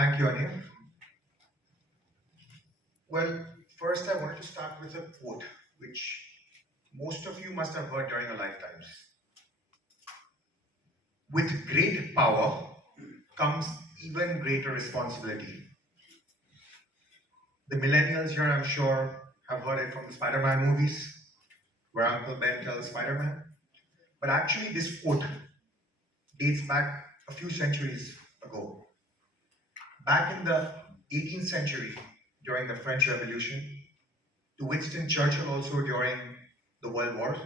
Thank you, Anil. Well, first I wanted to start with a quote, which most of you must have heard during your lifetimes. With great power comes even greater responsibility. The millennials here, I'm sure, have heard it from the Spider-Man movies, where Uncle Ben tells Spider-Man. But actually, this quote dates back a few centuries ago. Back in the 18th century, during the French Revolution, to Winston Churchill also during the World War,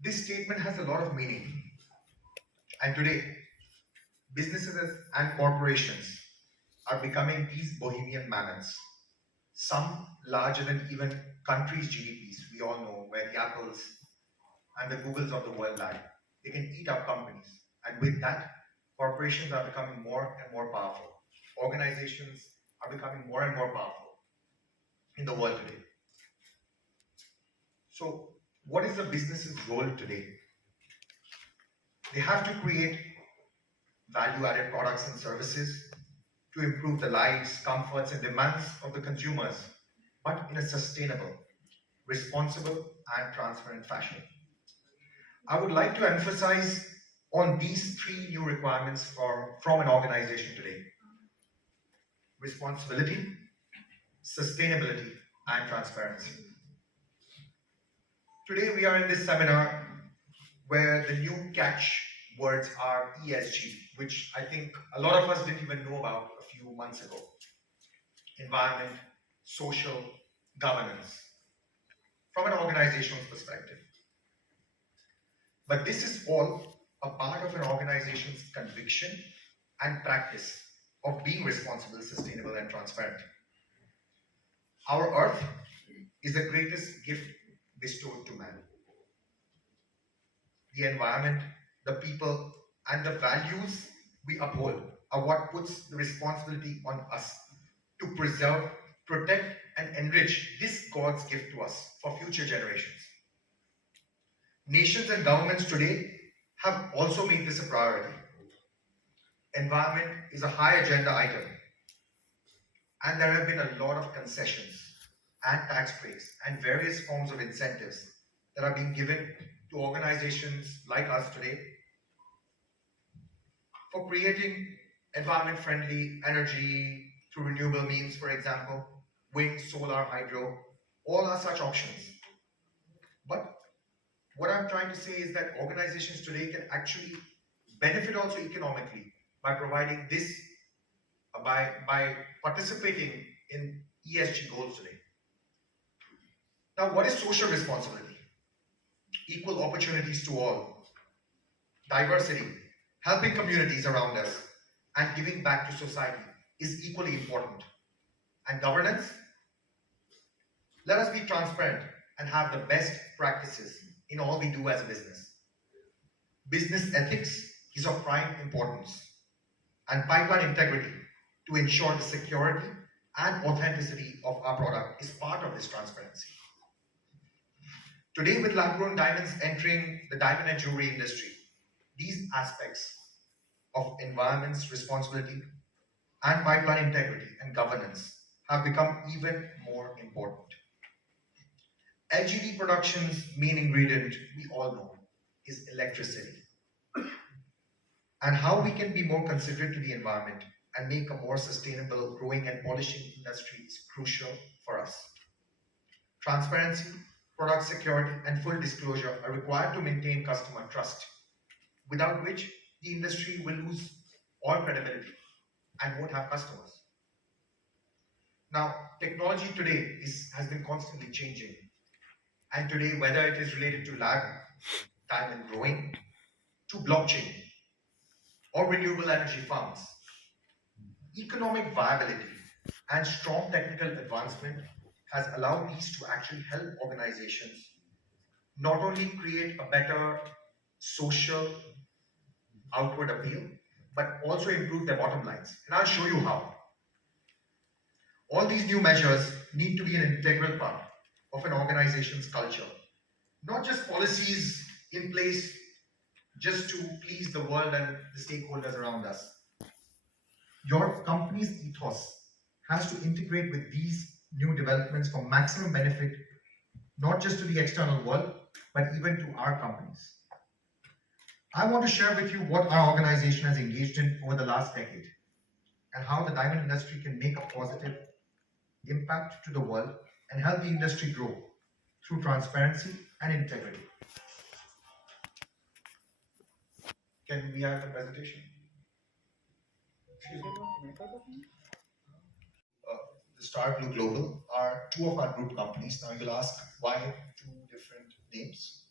this statement has a lot of meaning. And today, businesses and corporations are becoming these bohemian mammoths, some larger than even countries' GDPs. We all know where the Apples and the Googles of the world lie. They can eat up companies. And with that, corporations are becoming more and more powerful. Organizations are becoming more and more powerful in the world today. So, what is the business's role today? They have to create value-added products and services to improve the lives, comforts, and demands of the consumers, but in a sustainable, responsible, and transparent fashion. I would like to emphasize on these three new requirements from an organization today: responsibility, sustainability, and transparency. Today, we are in this seminar where the new catch words are ESG, which I think a lot of us didn't even know about a few months ago. Environment, social, governance, from an organizational perspective. But this is all a part of an organization's conviction and practice of being responsible, sustainable, and transparent. Our earth is the greatest gift bestowed to man. The environment, the people, and the values we uphold are what puts the responsibility on us to preserve, protect, and enrich this God's gift to us for future generations. Nations and governments today have also made this a priority. Environment is a high agenda item, and there have been a lot of concessions and tax breaks and various forms of incentives that are being given to organizations like us today for creating environment-friendly energy through renewable means, for example, wind, solar, hydro, all are such options. But what I'm trying to say is that organizations today can actually benefit also economically by providing this, by participating in ESG goals today. Now, what is social responsibility? Equal opportunities to all, diversity, helping communities around us, and giving back to society is equally important. And governance? Let us be transparent and have the best practices in all we do as a business. Business ethics is of prime importance, and pipeline integrity to ensure the security and authenticity of our product is part of this transparency. Today, with lab-grown diamonds entering the diamond and jewelry industry, these aspects of environment's responsibility and pipeline integrity and governance have become even more important. LGD production's main ingredient, we all know, is electricity. And how we can be more considerate to the environment and make a more sustainable growing and polishing industry is crucial for us. Transparency, product security, and full disclosure are required to maintain customer trust, without which the industry will lose all credibility and won't have customers. Now, technology today has been constantly changing. And today, whether it is related to lab, diamond growing, to blockchain, or renewable energy farms, economic viability and strong technical advancement has allowed these to actually help organizations not only create a better social outward appeal, but also improve their bottom lines. And I'll show you how. All these new measures need to be an integral part of an organization's culture, not just policies in place just to please the world and the stakeholders around us. Your company's ethos has to integrate with these new developments for maximum benefit, not just to the external world, but even to our companies. I want to share with you what our organization has engaged in over the last decade and how the diamond industry can make a positive impact to the world and help the industry grow through transparency and integrity. Can we have the presentation? Excuse me. The Star Blue Global are two of our group companies. Now you'll ask why two different names.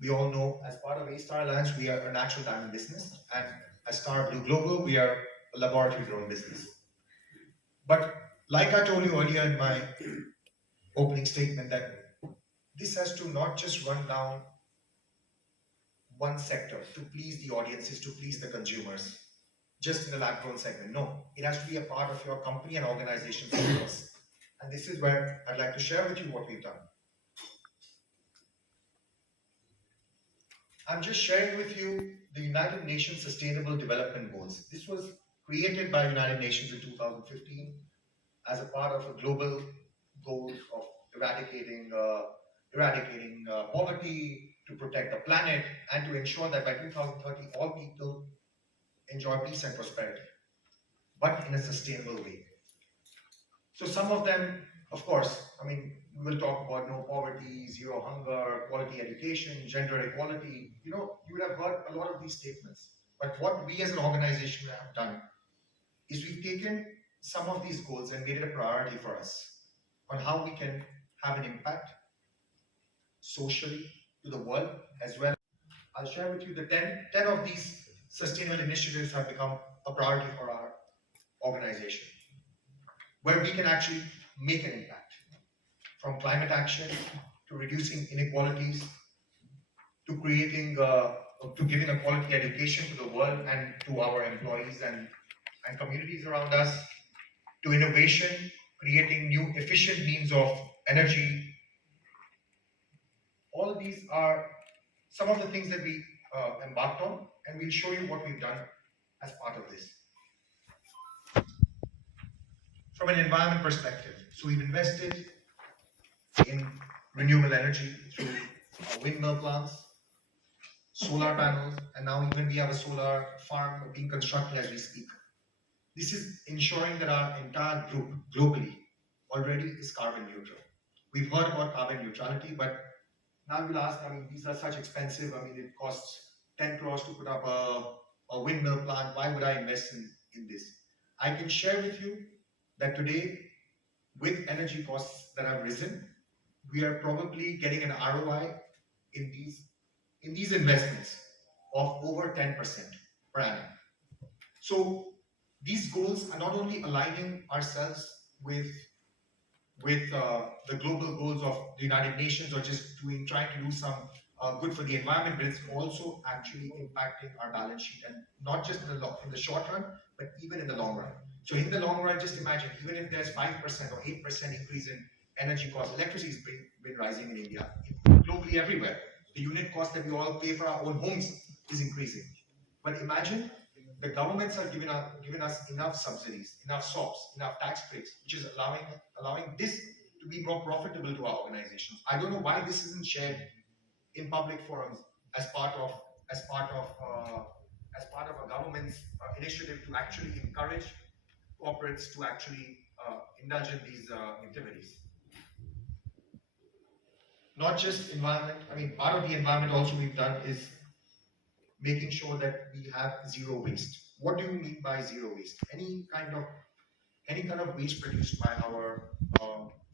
We all know as part of A-Star Alliance, we are a natural diamond business, and as Star Blue Global, we are a laboratory-grown business. But like I told you earlier in my opening statement, that this has to not just run down one sector to please the audiences, to please the consumers, just in the lab-grown segment. No, it has to be a part of your company and organization purpose. And this is where I'd like to share with you what we've done. I'm just sharing with you the United Nations Sustainable Development Goals. This was created by United Nations in 2015 as a part of a global goal of eradicating poverty, to protect the planet, and to ensure that by 2030 all people enjoy peace and prosperity, but in a sustainable way. So some of them, of course, I mean, we will talk about no poverty, zero hunger, quality education, gender equality. You know, you would have heard a lot of these statements. But what we as an organization have done is we've taken some of these goals and made it a priority for us on how we can have an impact socially to the world as well. I'll share with you the 10 of these sustainable initiatives have become a priority for our organization, where we can actually make an impact, from climate action to reducing inequalities to creating to giving a quality education to the world and to our employees and communities around us, to innovation, creating new efficient means of energy. All of these are some of the things that we embarked on, and we'll show you what we've done as part of this. From an environment perspective, so we've invested in renewable energy through windmill plants, solar panels, and now even we have a solar farm being constructed as we speak. This is ensuring that our entire group globally already is carbon neutral. We've heard about carbon neutrality, but now you'll ask, I mean, these are such expensive. I mean, it costs 10 crores to put up a windmill plant. Why would I invest in this? I can share with you that today, with energy costs that have risen, we are probably getting an ROI in these investments of over 10% per annum. So these goals are not only aligning ourselves with the global goals of the United Nations, or just trying to do some good for the environment, but it's also actually impacting our balance sheet, and not just in the short run, but even in the long run. So in the long run, just imagine, even if there's 5% or 8% increase in energy costs, electricity has been rising in India, globally everywhere. The unit cost that we all pay for our own homes is increasing. But imagine the governments are giving us enough subsidies, enough SOPs, enough tax breaks, which is allowing this to be more profitable to our organizations. I don't know why this isn't shared in public forums as part of a government's initiative to actually encourage corporates to actually indulge in these activities. Not just environment. I mean, part of the environment also we've done is making sure that we have zero waste. What do you mean by zero waste? Any kind of waste produced by our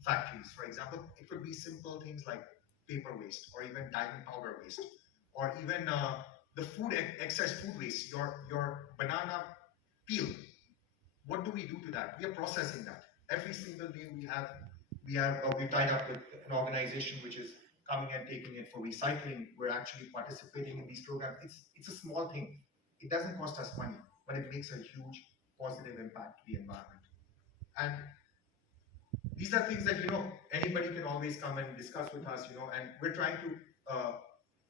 factories, for example, it could be simple things like paper waste, or even diamond powder waste, or even the excess food waste, your banana peel. What do we do to that? We are processing that every single day. We've tied up with an organization which is coming and taking it for recycling. We're actually participating in these programs. It's a small thing. It doesn't cost us money, but it makes a huge positive impact to the environment. And these are things that anybody can always come and discuss with us. And we're trying to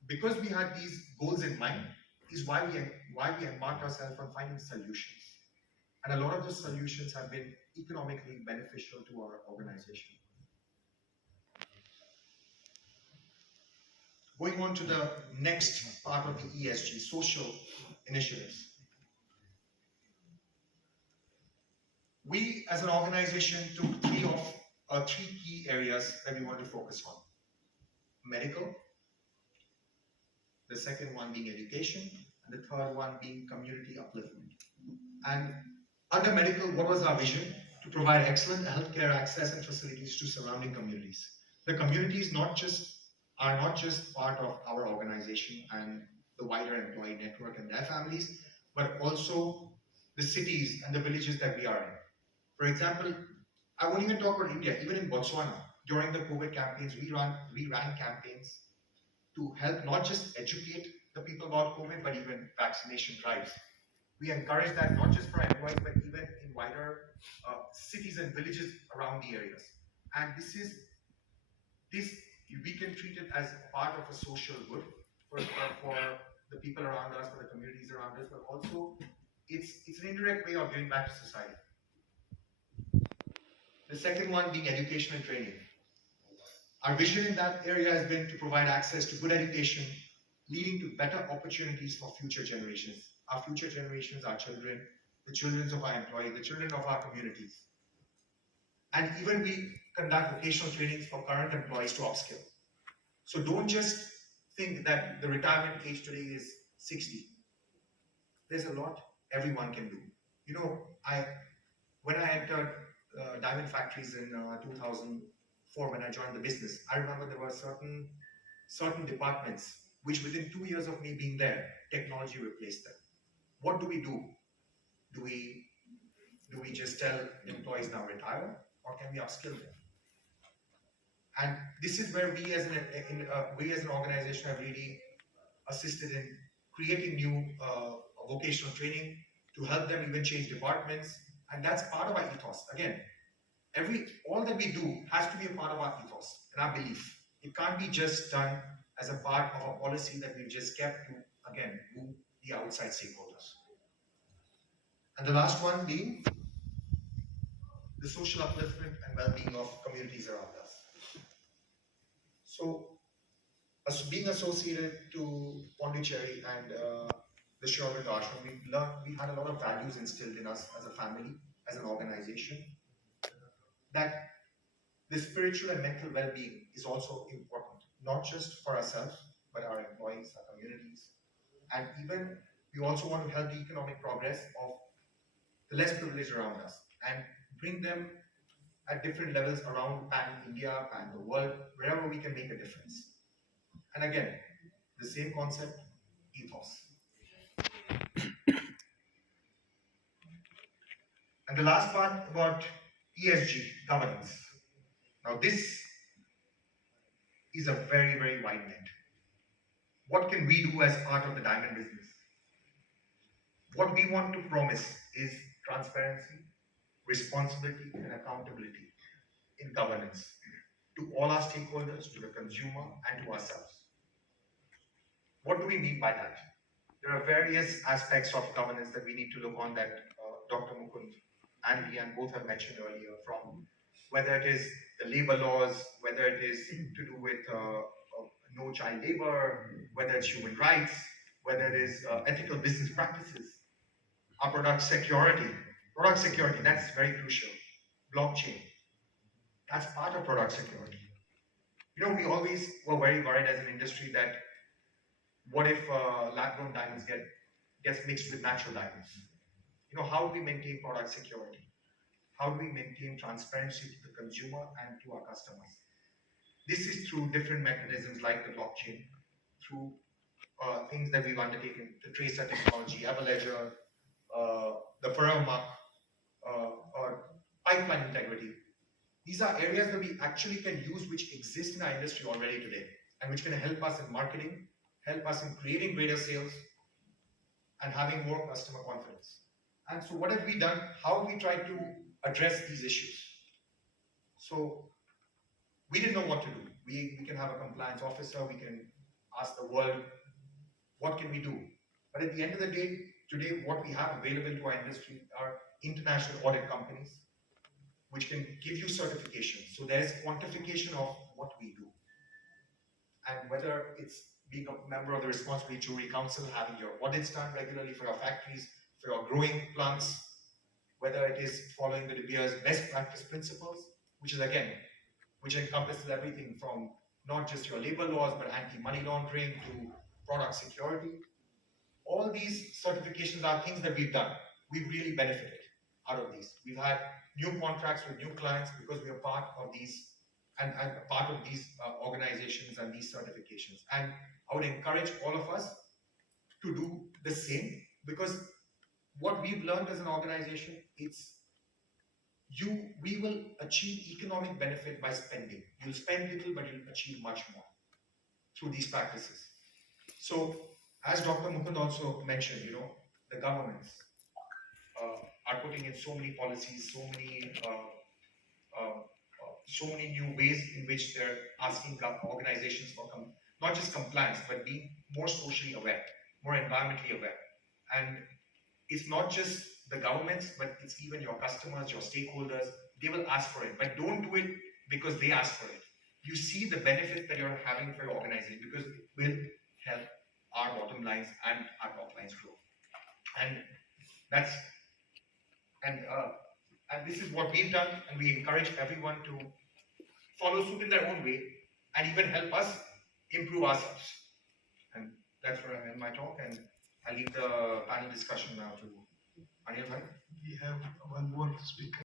because we had these goals in mind, is why we embarked ourselves on finding solutions. And a lot of those solutions have been economically beneficial to our organization. Going on to the next part of the ESG, social initiatives. We as an organization took three key areas that we want to focus on. Medical, the second one being education, and the third one being community upliftment. And under medical, what was our vision? To provide excellent healthcare access and facilities to surrounding communities. The communities are not just part of our organization and the wider employee network and their families, but also the cities and the villages that we are in. For example, I won't even talk about India. Even in Botswana, during the COVID campaigns, we ran campaigns to help not just educate the people about COVID, but even vaccination drives. We encourage that not just for employees, but even in wider cities and villages around the areas. And this we can treat it as part of a social good for the people around us, for the communities around us, but also it's an indirect way of giving back to society. The second one being education and training. Our vision in that area has been to provide access to good education, leading to better opportunities for future generations. Our future generations, our children, the children of our employees, the children of our communities. And even we conduct vocational trainings for current employees to upskill. So don't just think that the retirement age today is 60. There's a lot everyone can do. You know, when I entered diamond factories in 2004, when I joined the business, I remember there were certain departments which within 2 years of me being there, technology replaced them. What do we do? Do we just tell employees now retire, or can we upskill them? And this is where we as an organization have really assisted in creating new vocational training to help them even change departments, and that's part of our ethos. Again, all that we do has to be a part of our ethos and our belief. It can't be just done as a part of a policy that we've just kept to, again, move the outside stakeholders. And the last one being the social upliftment and well-being of communities around us. So, as being associated to Pondicherry and the Sherwood Ashram, we had a lot of values instilled in us as a family, as an organization, that the spiritual and mental well-being is also important, not just for ourselves, but our employees, our communities, and even we also want to help the economic progress of the less privileged around us and bring them at different levels around pan-India, pan the world, wherever we can make a difference. And again, the same concept, ethos. And the last part about ESG, governance. Now this is a very, very wide net. What can we do as part of the diamond business? What we want to promise is transparency, responsibility, and accountability in governance to all our stakeholders, to the consumer, and to ourselves. What do we mean by that? There are various aspects of governance that we need to look on that Dr. Mukund and Lian both have mentioned earlier, from whether it is the labor laws, whether it is to do with no child labor, whether it's human rights, whether it is ethical business practices, our product security. Product security, that's very crucial. Blockchain, that's part of product security. You know, we always were very worried as an industry that what if lab-grown diamonds gets mixed with natural diamonds? You know, how do we maintain product security? How do we maintain transparency to the consumer and to our customers? This is through different mechanisms like the blockchain, through things that we've undertaken, the tracer technology, Everledger, the Forever Mark, or pipeline integrity. These are areas that we actually can use which exist in our industry already today and which can help us in marketing, help us in creating greater sales and having more customer confidence. And so what have we done? How have we tried to address these issues? So we didn't know what to do. We can have a compliance officer, we can ask the world, what can we do? But at the end of the day, today what we have available to our industry are international audit companies, which can give you certification. So there is quantification of what we do. And whether it's being a member of the Responsibility Jewelry Council, having your audits done regularly for your factories, for your growing plants, whether it is following the De Beers best practice principles, which is again, which encompasses everything from not just your labor laws, but anti-money laundering to product security. All these certifications are things that we've done. We've really benefited out of these. We've had new contracts with new clients because we are part of these and a part of these organizations and these certifications. And I would encourage all of us to do the same, because what we've learned as an organization, we will achieve economic benefit by spending. You'll spend little, but you'll achieve much more through these practices. So, as Dr. Mukund also mentioned, the governments are putting in so many policies, so many new ways in which they're asking organizations for not just compliance, but being more socially aware, more environmentally aware. And it's not just the governments, but it's even your customers, your stakeholders. They will ask for it, but don't do it because they ask for it. You see the benefit that you're having for your organization, because it will help our bottom lines and our top lines grow. And this is what we've done, and we encourage everyone to follow suit in their own way and even help us improve ourselves. And that's where I end my talk, and I leave the panel discussion now to Anil bhai. We have one more speaker.